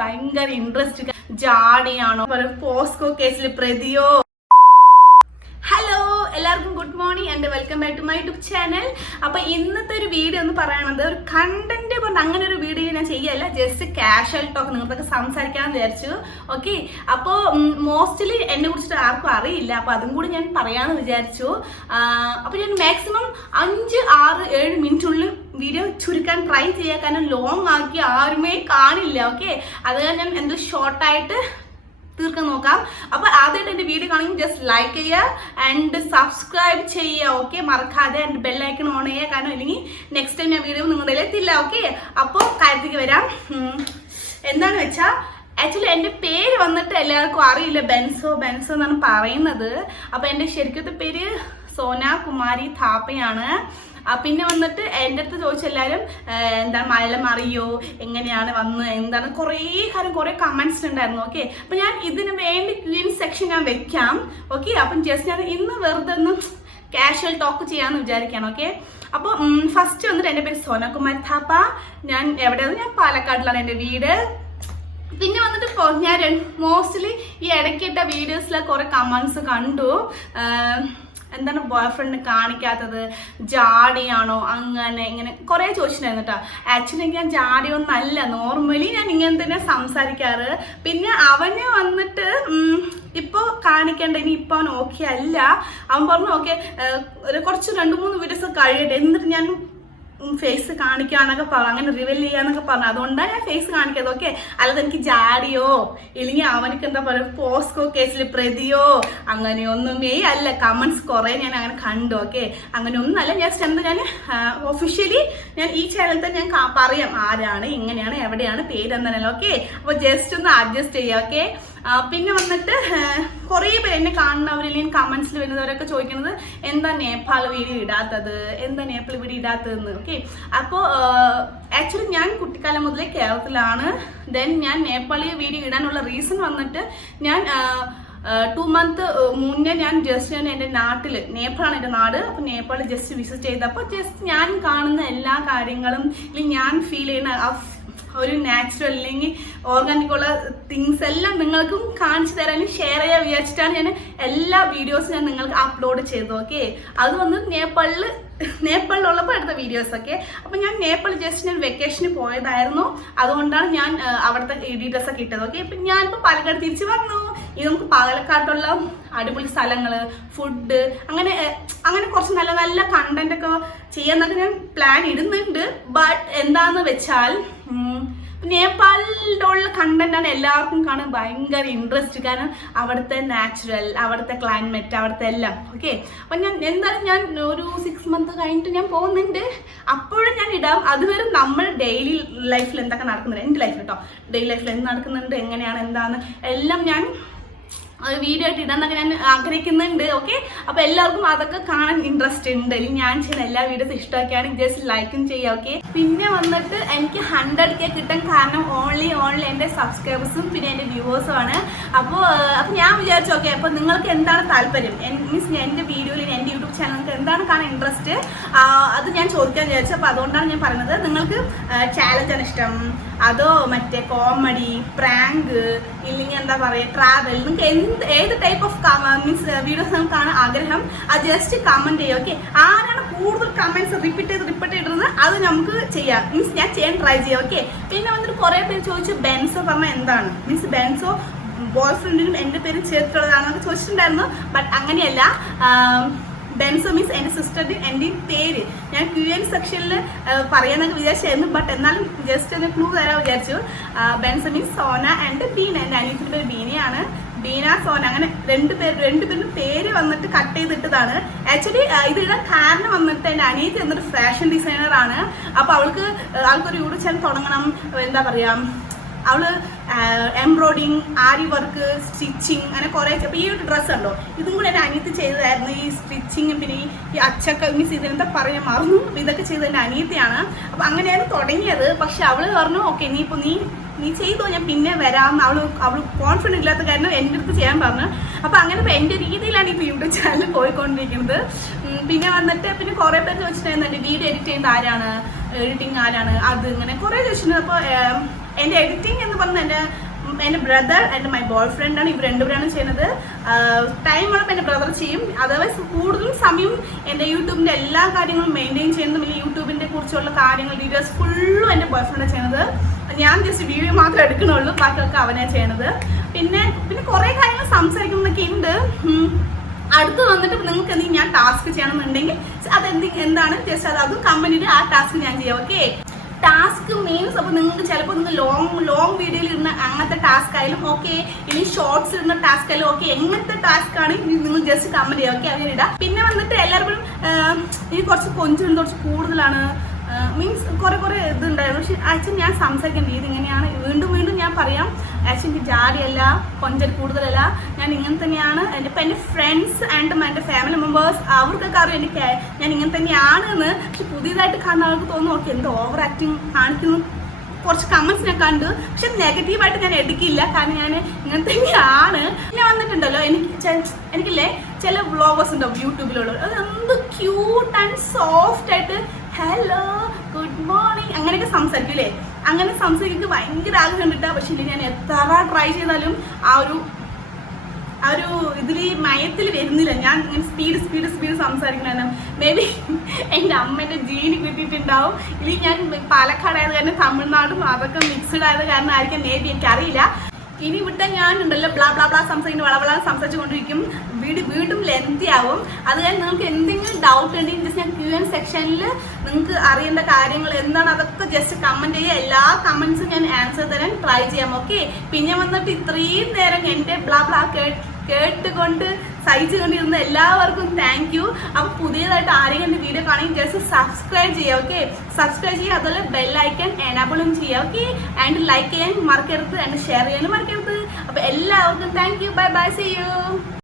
ഭയങ്കര ഇൻട്രസ്റ്റ്. ജാടിയാണോ, പോസ്കോ കേസിൽ പ്രതിയോ? ഹലോ എല്ലാവർക്കും good morning and welcome back to my YouTube channel. അപ്പൊ ഇന്നത്തെ ഒരു വീഡിയോ എന്ന് പറയുന്നത് ഒരു കണ്ടന്റ് പറഞ്ഞ അങ്ങനെ ഒരു വീഡിയോ ഞാൻ ചെയ്യല്ല, ജസ്റ്റ് കാഷ്വൽ ടോക്ക് നിങ്ങൾക്കൊക്കെ സംസാരിക്കാമെന്ന് വിചാരിച്ചു. ഓക്കെ, അപ്പോൾ മോസ്റ്റ്ലി എന്നെ കുറിച്ചിട്ട് ആർക്കും അറിയില്ല, അപ്പൊ അതും കൂടി ഞാൻ പറയാമെന്ന് വിചാരിച്ചു. അപ്പൊ ഞാൻ മാക്സിമം 5-6-7 മിനിറ്റുള്ളിൽ വീഡിയോ ചുരുക്കാൻ ട്രൈ ചെയ്യാൻ, കാരണം ലോങ് ആക്കി ആരുമേ കാണില്ല. ഓക്കെ, അത് ഞാൻ എന്ത് ഷോർട്ടായിട്ട് തീർക്കാൻ നോക്കാം. അപ്പൊ ആദ്യമായിട്ട് എന്റെ വീഡിയോ കാണുമെങ്കിൽ ജസ്റ്റ് ലൈക്ക് ചെയ്യുക ആൻഡ് സബ്സ്ക്രൈബ് ചെയ്യുക. ഓക്കെ, മറക്കാതെ ആൻഡ് ബെല്ലൈക്കൺ ഓൺ ചെയ്യുക, കാരണം ഇല്ലെങ്കിൽ നെക്സ്റ്റ് ടൈം ഞാൻ വീഡിയോ നിങ്ങളുടെ എത്തില്ല. ഓക്കെ, അപ്പോൾ കാര്യത്തേക്ക് വരാം. എന്താണെന്ന് വെച്ചാൽ ആക്ച്വലി എൻ്റെ പേര് വന്നിട്ട് എല്ലാവർക്കും അറിയില്ല, ബെൻസോ എന്നാണ് പറയുന്നത്. അപ്പൊ എൻ്റെ ശരിക്കത്തെ പേര് സോന കുമാരി താപ്പയാണ്. പിന്നെ വന്നിട്ട് എൻ്റെ അടുത്ത് ചോദിച്ചെല്ലാവരും എന്താണ് മലയാളം അറിയോ, എങ്ങനെയാണ് വന്ന്, എന്താണ് കുറേ കമൻറ്റ്സ് ഉണ്ടായിരുന്നു. ഓക്കെ, അപ്പം ഞാൻ ഇതിന് വേണ്ടി ക്വീൻ സെക്ഷൻ ഞാൻ വെക്കാം. ഓക്കെ, അപ്പം ജസ്റ്റ് ഞാൻ ഇന്ന് വെറുതെ ഒന്ന് കാഷ്വൽ ടോക്ക് ചെയ്യാമെന്ന് വിചാരിക്കുകയാണ്. ഓക്കെ, അപ്പോൾ ഫസ്റ്റ് വന്നിട്ട് എൻ്റെ പേര് സോനകുമാരി താപ്പ. ഞാൻ എവിടെയാണ്? ഞാൻ പാലക്കാട്ടിലാണ് എൻ്റെ വീട്. പിന്നെ വന്നിട്ട് ഞാൻ മോസ്റ്റ്ലി ഈ ഇടയ്ക്കിട്ട വീഡിയോസിലെ കുറേ കമൻസ് കണ്ടു. എന്താണ് ബോയ് ഫ്രണ്ട് കാണിക്കാത്തത്, ജാടിയാണോ, അങ്ങനെ ഇങ്ങനെ കുറേ ചോദിച്ചിട്ടുണ്ടായിരുന്നു കേട്ടോ. ആക്ച്വലി ഞാൻ ജാടിയൊന്നല്ല, നോർമലി ഞാൻ ഇങ്ങനെ തന്നെ സംസാരിക്കാറ്. പിന്നെ അവന് വന്നിട്ട് ഇപ്പോൾ കാണിക്കേണ്ട, ഇനി ഇപ്പോൾ അവൻ ഓക്കെ അല്ല. അവൻ പറഞ്ഞു ഓക്കെ കുറച്ച് 2-3 വീഡിയോസ് കഴിയട്ടെ, എന്നിട്ട് ഞാൻ ഫേസ് കാണിക്കാന്നൊക്കെ പറഞ്ഞു, അങ്ങനെ റിവീൽ ചെയ്യാന്നൊക്കെ പറഞ്ഞു. അതുകൊണ്ടാണ് ഞാൻ ഫേസ് കാണിക്കാതെ. ഓക്കെ, അല്ലാതെ എനിക്ക് ജാടിയോ ഇല്ലെങ്കിൽ അവനക്ക് എന്താ പറയുക പോസ്കോ കേസിൽ പ്രതിയോ അങ്ങനെയൊന്നുമേ അല്ല. കമൻസ് കുറേ ഞാൻ അങ്ങനെ കണ്ടു. ഓക്കെ, അങ്ങനെയൊന്നുമല്ല. ജസ്റ്റ് എന്താ ഞാൻ ഒഫീഷ്യലി ഞാൻ ഈ ചാനലിൽ തന്നെ ഞാൻ പറയാം ആരാണ്, എങ്ങനെയാണ്, എവിടെയാണ്, പേര് എന്താണല്ലോ. ഓക്കെ, അപ്പോൾ ജസ്റ്റ് ഒന്ന് അഡ്ജസ്റ്റ് ചെയ്യാം. ഓക്കെ, പിന്നെ വന്നിട്ട് കുറേ പേര് എന്നെ കാണുന്നവരില്ലെങ്കിൽ കമൻസിൽ വരുന്നവരൊക്കെ ചോദിക്കുന്നത് എന്താ നേപ്പാൾ വീഡിയോ ഇടാത്തത്, എന്താ നേപ്പാൾ വീഡിയോ ഇടാത്തതെന്ന്. ഓക്കെ, അപ്പോൾ ആക്ച്വലി ഞാൻ കുട്ടിക്കാലം മുതലേ കേരളത്തിലാണ്. ദെൻ ഞാൻ നേപ്പാളി വീഡിയോ ഇടാനുള്ള റീസൺ വന്നിട്ട് ഞാൻ 2 മന്ത് മുന്നേ ഞാൻ എൻ്റെ നാട്ടിൽ, നേപ്പാളാണ് എൻ്റെ നാട്, അപ്പോൾ നേപ്പാളിൽ ജസ്റ്റ് വിസിറ്റ് ചെയ്തപ്പോൾ ജസ്റ്റ് ഞാൻ കാണുന്ന എല്ലാ കാര്യങ്ങളും അല്ലെങ്കിൽ ഞാൻ ഫീൽ ചെയ്യുന്ന ഒരു നാച്ചുറൽ അല്ലെങ്കിൽ ഓർഗാനിക് ഉള്ള തിങ്സ് എല്ലാം നിങ്ങൾക്കും കാണിച്ചു തരാനും ഷെയർ ചെയ്യാൻ വിചാരിച്ചിട്ടാണ് ഞാൻ എല്ലാ വീഡിയോസും ഞാൻ നിങ്ങൾക്ക് അപ്ലോഡ് ചെയ്തത്. ഓക്കെ, അത് വന്ന് നേപ്പാളിലുള്ളപ്പോൾ എടുത്ത വീഡിയോസ്. ഒക്കെ, അപ്പോൾ ഞാൻ നേപ്പാൾ ജസ്റ്റ് ഞാൻ വെക്കേഷന് പോയതായിരുന്നു, അതുകൊണ്ടാണ് ഞാൻ അവിടുത്തെ ഡീറ്റെയിൽസൊക്കെ ഇട്ടത്. ഓക്കെ, ഇപ്പം ഞാനിപ്പോൾ പാലക്കാട് തിരിച്ച് വന്നു. ഇത് നമുക്ക് പാലക്കാട്ടുള്ള അടിപൊളി സ്ഥലങ്ങൾ, ഫുഡ്, അങ്ങനെ കുറച്ച് നല്ല നല്ല കണ്ടന്റ് ഒക്കെ ചെയ്യാന്നൊക്കെ ഞാൻ പ്ലാൻ ഇടുന്നുണ്ട്. ബട്ട് എന്താന്ന് വെച്ചാൽ നേപ്പാളിലുള്ള കണ്ടന്റാണ് എല്ലാവർക്കും കാണാൻ ഭയങ്കര ഇൻട്രസ്റ്റ്, കാരണം അവിടുത്തെ നാച്ചുറൽ, അവിടുത്തെ ക്ലൈമറ്റ്, അവിടുത്തെ എല്ലാം. ഓക്കെ, അപ്പം ഞാൻ എന്തായാലും ഞാൻ ഒരു 6 മന്ത് കഴിഞ്ഞിട്ട് ഞാൻ പോകുന്നുണ്ട്, അപ്പോഴും ഞാൻ ഇടാം. അതുവരെ നമ്മൾ ഡെയിലി ലൈഫിൽ എന്തൊക്കെ നടക്കുന്നുണ്ട്, എൻ്റെ ലൈഫിൽ കേട്ടോ, ഡെയിലി ലൈഫിൽ എന്ത് നടക്കുന്നുണ്ട്, എങ്ങനെയാണ്, എന്താണ് എല്ലാം ഞാൻ വീഡിയോ ആയിട്ട് ഇടാന്നൊക്കെ ഞാൻ ആഗ്രഹിക്കുന്നുണ്ട്. ഓക്കെ, അപ്പോൾ എല്ലാവർക്കും അതൊക്കെ കാണാൻ ഇൻട്രസ്റ്റ് ഉണ്ട്. അല്ലെങ്കിൽ ഞാൻ ചെയ്യുന്ന എല്ലാ വീഡിയോസ് ഇഷ്ടമൊക്കെയാണ് ജസ്റ്റ് ലൈക്കും ചെയ്യുക. ഓക്കെ, പിന്നെ വന്നിട്ട് എനിക്ക് 100K കിട്ടാൻ കാരണം ഓൺലി എൻ്റെ സബ്സ്ക്രൈബേഴ്സും പിന്നെ എൻ്റെ വ്യൂവേഴ്സും ആണ്. അപ്പോൾ ഞാൻ വിചാരിച്ചു ഓക്കെ, അപ്പോൾ നിങ്ങൾക്ക് എന്താണ് താല്പര്യം, മീൻസ് എൻ്റെ വീഡിയോയിൽ എൻ്റെ യൂട്യൂബ് ചാനലിൽ എന്താണ് കാണാൻ ഇൻട്രസ്റ്റ്, അത് ഞാൻ ചോദിക്കാൻ വിചാരിച്ചു. അപ്പോൾ അതുകൊണ്ടാണ് ഞാൻ പറയുന്നത്, നിങ്ങൾക്ക് ചാലഞ്ചാണ് ഇഷ്ടം, അതോ മറ്റേ കോമഡി, പ്രാങ്ക്, ഇല്ലെങ്കിൽ എന്താ പറയുക ട്രാവൽ, നിങ്ങൾക്ക് ഏത് ടൈപ്പ് ഓഫ് മീൻസ് വീഡിയോസ് നമുക്കാണ് ആഗ്രഹം, അത് ജസ്റ്റ് കമൻറ്റ് ചെയ്യുക. ഓക്കെ, ആരാണ് കൂടുതൽ കമൻറ്റ്സ് റിപ്പീറ്റ് ചെയ്തിടുന്നത് അത് നമുക്ക് ചെയ്യാം, മീൻസ് ഞാൻ ചെയ്യാൻ ട്രൈ ചെയ്യാം. ഓക്കെ, പിന്നെ വന്നിട്ട് കുറേ പേര് ചോദിച്ചു ബെൻസോ പറഞ്ഞാൽ എന്താണ്, മീൻസ് ബെൻസോ ബോയ് ഫ്രണ്ടിനും എൻ്റെ പേര് ചേർത്തുള്ളതാണെന്നൊക്കെ ചോദിച്ചിട്ടുണ്ടായിരുന്നു. ബട്ട് അങ്ങനെയല്ല, ബെൻസോ മീൻസ് എൻ്റെ സിസ്റ്ററിൻ്റെ എൻ്റെയും പേര് ഞാൻ Q&A സെക്ഷനിൽ പറയാനൊക്കെ വിചാരിച്ചായിരുന്നു. ബട്ട് എന്നാലും ജസ്റ്റ് ഒന്ന് ക്ലൂ തരാൻ വിചാരിച്ചു. Benzo means Sona and Beena, എൻ്റെ അനിയത്തിൻ്റെ പേര് ബീനയാണ്. ബീന, സോന, അങ്ങനെ രണ്ടുപേരും പേര് വന്നിട്ട് കട്ട് ചെയ്തിട്ടതാണ്. ആക്ച്വലി ഇതിടാൻ കാരണം വന്നിട്ട് എൻ്റെ അനിയത്തി എന്നൊരു ഫാഷൻ ഡിസൈനറാണ്. അപ്പോൾ ആൾക്കൊരു യൂട്യൂബ് ചാനൽ തുടങ്ങണം, എന്താ പറയുക, അവള് എംബ്രോയിഡിങ്, ആരി വർക്ക്, സ്റ്റിച്ചിങ്, അങ്ങനെ കുറേ. അപ്പോൾ ഈ ഒരു ഡ്രസ്സ് ഉണ്ടോ, ഇതും കൂടെ എൻ്റെ അനിയത്തി ചെയ്തതായിരുന്നു. ഈ സ്റ്റിച്ചിങ് പിന്നെ ഈ അച്ചക്ക മീൻസ് ഇതെന്താ പറയാൻ മറന്നു, ഇതൊക്കെ ചെയ്തത് എൻ്റെ അനിയത്തിയാണ്. അപ്പോൾ അങ്ങനെയാണ് തുടങ്ങിയത്. പക്ഷെ അവള് പറഞ്ഞു ഓക്കെ നീ ചെയ്തോ, ഞാൻ പിന്നെ വരാമെന്ന്. അവൾ കോൺഫിഡൻറ്റ് ഇല്ലാത്ത കാരണം എൻ്റെ അടുത്ത് ചെയ്യാൻ പറഞ്ഞു. അപ്പോൾ അങ്ങനെ ഇപ്പോൾ എൻ്റെ രീതിയിലാണ് ഇപ്പോൾ യൂട്യൂബ് ചാനൽ പോയിക്കൊണ്ടിരിക്കുന്നത്. പിന്നെ വന്നിട്ട് കുറേ പേര് ചോദിച്ചിട്ടുണ്ടായിരുന്നു വീഡിയോ എഡിറ്റ് ചെയ്യുന്നത് ആരാണ്, എഡിറ്റിംഗ് ആരാണ്, അത് ഇങ്ങനെ കുറേ ചോദിച്ചിട്ടുണ്ട്. അപ്പോൾ എൻ്റെ എഡിറ്റിംഗ് എന്ന് പറഞ്ഞാൽ എൻ്റെ ബ്രദർ ആൻഡ് മൈ ബോയ് ഫ്രണ്ടാണ്. ഇവർ രണ്ടുപേരാണ് ചെയ്യുന്നത്. ടൈമുള്ളപ്പോൾ എൻ്റെ ബ്രദർ ചെയ്യും. അതർവൈസ് കൂടുതലും സമയം എൻ്റെ യൂട്യൂബിൻ്റെ എല്ലാ കാര്യങ്ങളും മെയിൻറ്റെയിൻ ചെയ്യുന്നതും പിന്നെ യൂട്യൂബിൻ്റെ കുറിച്ചുള്ള കാര്യങ്ങൾ വീഡിയോസ് ഫുള്ളും എൻ്റെ ബോയ് ഫ്രണ്ടാണ് ചെയ്യുന്നത്. ഞാൻ ജസ്റ്റ് വീഡിയോ മാത്രമേ എടുക്കണുള്ളൂ, ബാക്കിയൊക്കെ അവനാണ് ചെയ്യണത്. പിന്നെ കുറേ കാര്യങ്ങൾ സംസാരിക്കുന്നതൊക്കെ ഉണ്ട്. അടുത്ത് വന്നിട്ട് നിങ്ങൾക്ക് എന്തെങ്കിലും ഞാൻ ടാസ്ക് ചെയ്യണമെന്നുണ്ടെങ്കിൽ എന്താണ് ജസ്റ്റ് അതും കമ്പനിയിൽ ആ ടാസ്ക് ഞാൻ ചെയ്യാം. ഓക്കെ, ടാസ്ക് മീൻസ് അപ്പോൾ നിങ്ങൾക്ക് ചിലപ്പോൾ നിങ്ങൾ ലോങ് വീഡിയോയിൽ ഇരുന്ന അങ്ങനത്തെ ടാസ്ക് ആയാലും ഓക്കെ, ഇനി ഷോർട്സ് ഇരുന്ന ടാസ്ക് ആയാലും ഓക്കെ, എങ്ങനത്തെ ടാസ്ക് ആണ് നിങ്ങൾ ജസ്റ്റ് കമന്റ് ചെയ്യുക. ഓക്കെ, അങ്ങനെ ഇടാം. പിന്നെ വന്നിട്ട് എല്ലാവരും ഇനി കുറച്ച് കൂടുതലാണ് മീൻസ് കുറേ ഇതുണ്ടായിരുന്നു. പക്ഷെ ആക്ച്വലി ഞാൻ സംസാരിക്കേണ്ട രീതി ഇങ്ങനെയാണ്. വീണ്ടും ഞാൻ പറയാം, ആക്ച്വലി എനിക്ക് ജാടിയല്ല, കൊഞ്ചൽ കൂടുതലല്ല, ഞാൻ ഇങ്ങനെ തന്നെയാണ്. എൻ്റെ ഫ്രണ്ട്സ് ആൻഡ് എൻ്റെ ഫാമിലി മെമ്പേഴ്സ് അവർക്കൊക്കെ അറിയാം ഞാൻ ഇങ്ങനെ തന്നെയാണ് എന്ന്. പക്ഷെ പുതിയതായിട്ട് കാണുന്ന ആൾക്ക് തോന്നുന്നു ഓക്കെ എന്തോ ഓവർ ആക്ടിങ് കാണിക്കുന്നു. കുറച്ച് കമൻസ് ഞാൻ കണ്ടു, പക്ഷെ നെഗറ്റീവായിട്ട് ഞാൻ എടുക്കില്ല, കാരണം ഞാൻ ഇങ്ങനെ തന്നെയാണ്. ഞാൻ വന്നിട്ടുണ്ടല്ലോ, എനിക്കില്ലേ ചില വ്ളോഗേഴ്സ് ഉണ്ടാവും യൂട്യൂബിലുള്ള, അത് എന്ത് ക്യൂട്ട് ആൻഡ് സോഫ്റ്റ് ആയിട്ട് ഹലോ ഗുഡ് മോർണിംഗ് അങ്ങനെയൊക്കെ സംസാരിക്കൂലേ. അങ്ങനെ സംസാരിക്കുന്നത് ഭയങ്കര ആഗ്രഹം കണ്ടിട്ടാ. പക്ഷെ ഞാൻ എത്ര ട്രൈ ചെയ്താലും ആ ഒരു ഇതിൽ മയത്തിൽ വരുന്നില്ല. ഞാൻ ഇങ്ങനെ സ്പീഡ് സംസാരിക്കണം. മേ ബി എൻ്റെ അമ്മേൻ്റെ ജീന് കിട്ടിയിട്ടുണ്ടാവും. ഇനി ഞാൻ പാലക്കാടായത് കാരണം തമിഴ്നാടും അതൊക്കെ മിക്സ്ഡ് ആയത് കാരണം ആയിരിക്കും മേ ബി എനിക്കറിയില്ല. ഇനി വിട്ട ഞാനുണ്ടല്ലോ ബ്ലാ സംസാരിക്കുന്നു, വളവള സംസാരിച്ചു കൊണ്ടിരിക്കും. വീണ്ടും ലെന്തി ആവും. അത് കഴിഞ്ഞ് നിങ്ങൾക്ക് എന്തെങ്കിലും ഡൗട്ട് ഉണ്ടെങ്കിൽ ജസ്റ്റ് ഞാൻ Q&A സെക്ഷനിൽ നിങ്ങൾക്ക് അറിയേണ്ട കാര്യങ്ങൾ എന്താണ് അതൊക്കെ ജസ്റ്റ് കമൻറ്റ് ചെയ്യുക. എല്ലാ കമൻസും ഞാൻ ആൻസർ തരാൻ ട്രൈ ചെയ്യാം. ഓക്കെ, പിന്നെ വന്നിട്ട് ഇത്രയും നേരം എൻ്റെ ബ്ലാ കേട്ടുകൊണ്ട് സഹിച്ചുകൊണ്ടിരുന്ന എല്ലാവർക്കും താങ്ക് യു. അപ്പോൾ പുതിയതായിട്ട് ആരെങ്കിലും എൻ്റെ വീഡിയോ കാണുമെങ്കിൽ ജസ്റ്റ് സബ്സ്ക്രൈബ് ചെയ്യുക. ഓക്കെ, സബ്സ്ക്രൈബ് ചെയ്യുക, അതുപോലെ ബെല്ലൈക്കൺ എനാബിളും ചെയ്യുക. ഓക്കെ, ആൻഡ് ലൈക്ക് ചെയ്യാൻ മറക്കരുത്, ആൻഡ് ഷെയർ ചെയ്യാനും മറക്കരുത്. അപ്പോൾ എല്ലാവർക്കും thank you. Bye see U.